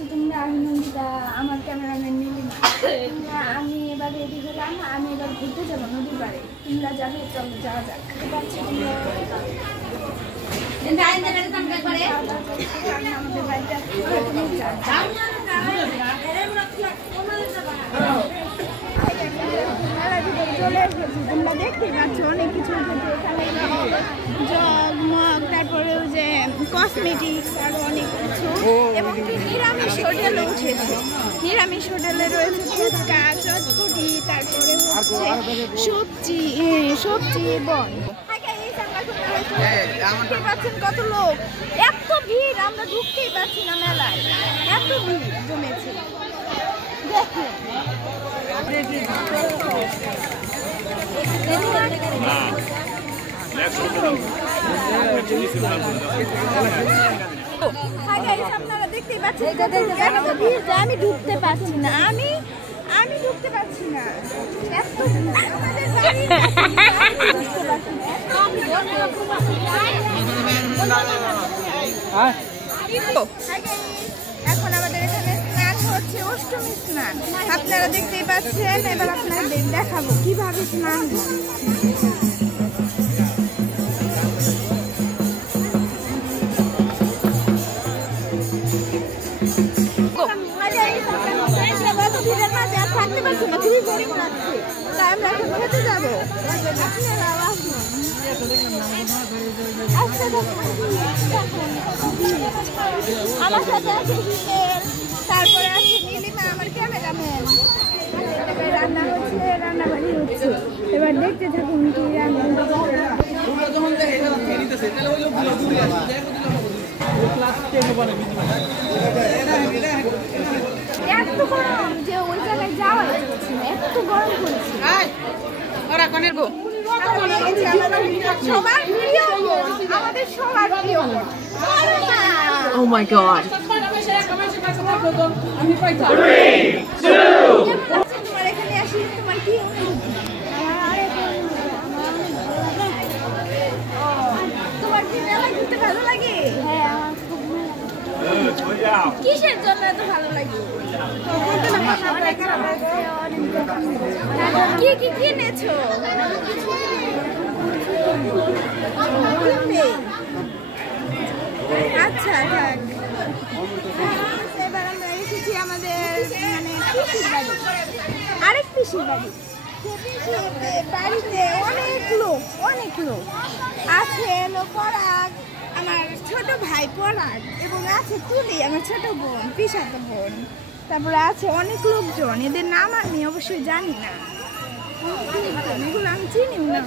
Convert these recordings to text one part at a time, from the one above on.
আছো তোমরা? আমি নন্দিতা, আমার ক্যামেরাম্যান নীলিমা। আমি এবার রেডি হলাম, আমি এবার ঘুরতে যাবো নদীর পাড়ে। তোমরা যাবে? চলো যাওয়া যাক। আমাদের বাড়িটা চলে এসেছি, তোমরা দেখতেই পাচ্ছ অনেক কিছু জগমগ, তারপরেও যে কসমেটিক্স আরো অনেক কিছু, এবং নিরামিষ হোটেলে উঠেছে। নিরামিষ হোটেলে রয়েছে ফুচকা, চটপটি, তারপরে হচ্ছে সবজি বন। দেখতে পাচ্ছেন কত লোক, এত ভিড়, আমরা ঢুকতেই পারছি না মেলায়, এত ভিড় জমেছে। দেখুন আপনারা দেখতেই পাচ্ছেন আমি ঢুকতে পারছি না, আমি ঢুকতে পারছি না, এত আমাদের এখন আমাদের এখানে স্নান হচ্ছে, অষ্টমী স্নান। আপনারা দেখতেই পাচ্ছেন, এবার আপনাদের দেখাবো কিভাবে স্নান হয়। থাকতে পারছি না, খুবই বোরিং লাগছে, তাই আমরা এখন খেতে যাবো। আমার সাথে আছে হিমেল, তারপরে আছে নীলিমা আমার ক্যামেরাম্যান। রান্না হচ্ছে, রান্নাবাড়ি হচ্ছে, এবার দেখতে থাকুন কি রান্না। এত গরম যে ওই জায়গায় যাওয়া যাচ্ছে না, এত গরম পড়েছে। সবার প্রিয়, আমাদের সবার প্রিয়। Oh my god. 3, 2. তোমার এখানে আসি, তোমার কি তোমার কি মেলা ঘুরতে ভালো লাগে? হ্যাঁ, আমার খুব কিসের জন্য এত ভালো লাগে? কি কি কিনেছো? আচ্ছা, এবার আমরা এসেছি আমাদের মানে পিসির বাড়ি, আরেক পিসির বাড়ি। বাড়িতে অনেক লোক আছে। পরাগ, আমার ছোট ভাই পরাগ, এবং আছে তুলি, আমার ছোট বোন, পিসাতো বোন। তারপরে আছে অনেক লোকজন, এদের নাম আমি অবশ্যই জানি না, এগুলো আমি চিনি না।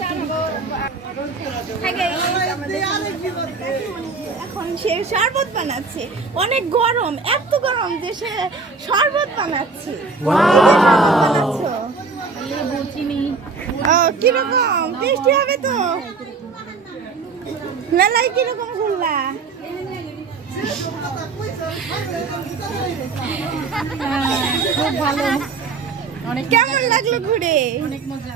এখন সে শরবত বানাচ্ছে, অনেক গরম, এত গরম যে সে শরবত বানাচ্ছে। কিরকম টেস্টি হবে তো? মেলায় কিরকম ঘুরলা? খুব ভালো। কেমন লাগলো ঘুরে? অনেক মজা।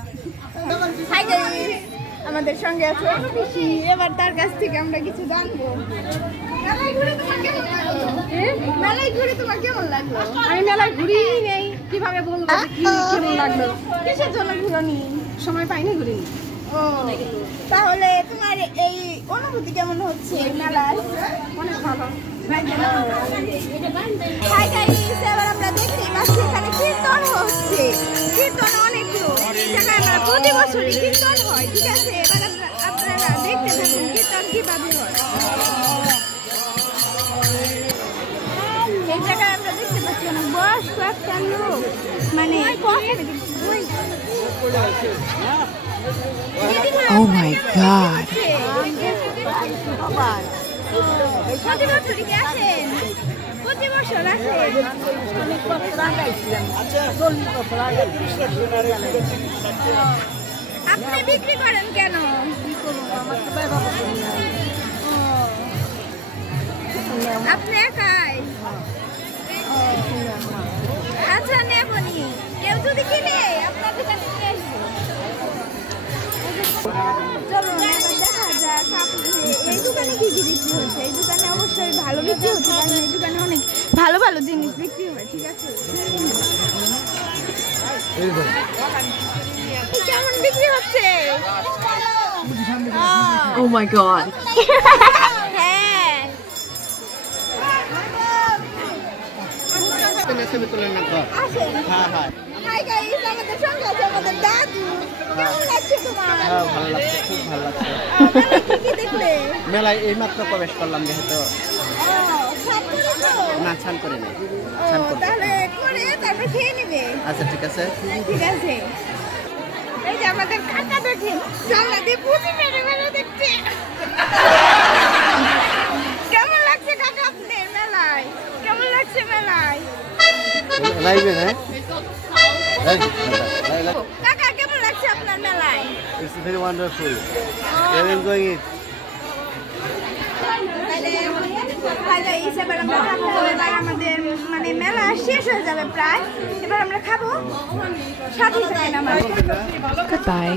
হাই গাইস, আমাদের সঙ্গে আছে পিসি, এবার তার কাছ থেকে আমরা কিছু জানবো। মেলায় ঘুরে তোমার কেমন লাগলো? মেলায় ঘুরে তোমার কেমন লাগলো? আমি মেলায় ঘুরি নেই, কিভাবে বলবো কেমন লাগলো? কিসের জন্য ঘুরোনি? সময় পাইনি, ঘুরিনি। ও, তাহলে তোমার এই অনুভূতি কেমন হচ্ছে মেলায়? অনেক ভালো। হাই গাইস, এবার আমরা দেখতেই পাচ্ছি এখানে কীর্তন হচ্ছে, কীর্তন অনেক লোক। এই জায়গায় আমরা প্রতি বছরই কীর্তন হয়, ঠিক আছে? এবার আপনারা দেখতে থাকুন কীর্তন কিভাবে হয়। এই জায়গায় আমরা দেখতে পাচ্ছি অনেক বয়স্ক একটা লোক, মানে Oh my god. প্রতি বছরই কি আসেন? প্রতি বছর আসেন? আপনি বিক্রি করেন কেন? আপনি একাই? আচ্ছা, নেবনি। কেউ যদি কিনে আপনার দোকানে নিয়ে আসবো। চলো দেখা যাক এই দোকানে কি কি বিক্রি হচ্ছে। এই দোকানে অবশ্যই ভালো বিক্রি হচ্ছে, কারণ এই দোকানে অনেক ভালো ভালো জিনিস বিক্রি হয়, ঠিক আছে? কেমন বিক্রি হচ্ছে? Oh my god. হ্যাঁ। আসেন। Hi guys, আমাদের সঙ্গে আছে আমাদের দাদু। কেমন লাগছে তোমার? ভালো লাগছে, খুব ভালো লাগছে। মেলায় কি কি দেখলে? মেলায় এইমাত্র প্রবেশ করলাম যেহেতু। ছাদ করেছো? না, ছান করে নেই। তাহলে করে তারপর খেয়ে নিবে। আচ্ছা ঠিক আছে। ঠিক আছে। এই যে আমাদের কাকা দেখেন জানলা দিয়ে পুঁজি মেরে মেরে দেখছে। কেমন লাগছে কাকা আপনার মেলায়? কেমন লাগছে মেলায়? লাইভে না? কাকা কেমন লাগছে আপনার মেলায়? It's very wonderful. We are enjoying it. এবার আমরা খাবো, এবার আমাদের মানে মেলা শেষ হয়ে যাবে প্রায়, এবার আমরা খাবো, সাথে থাকেন আমার। Goodbye.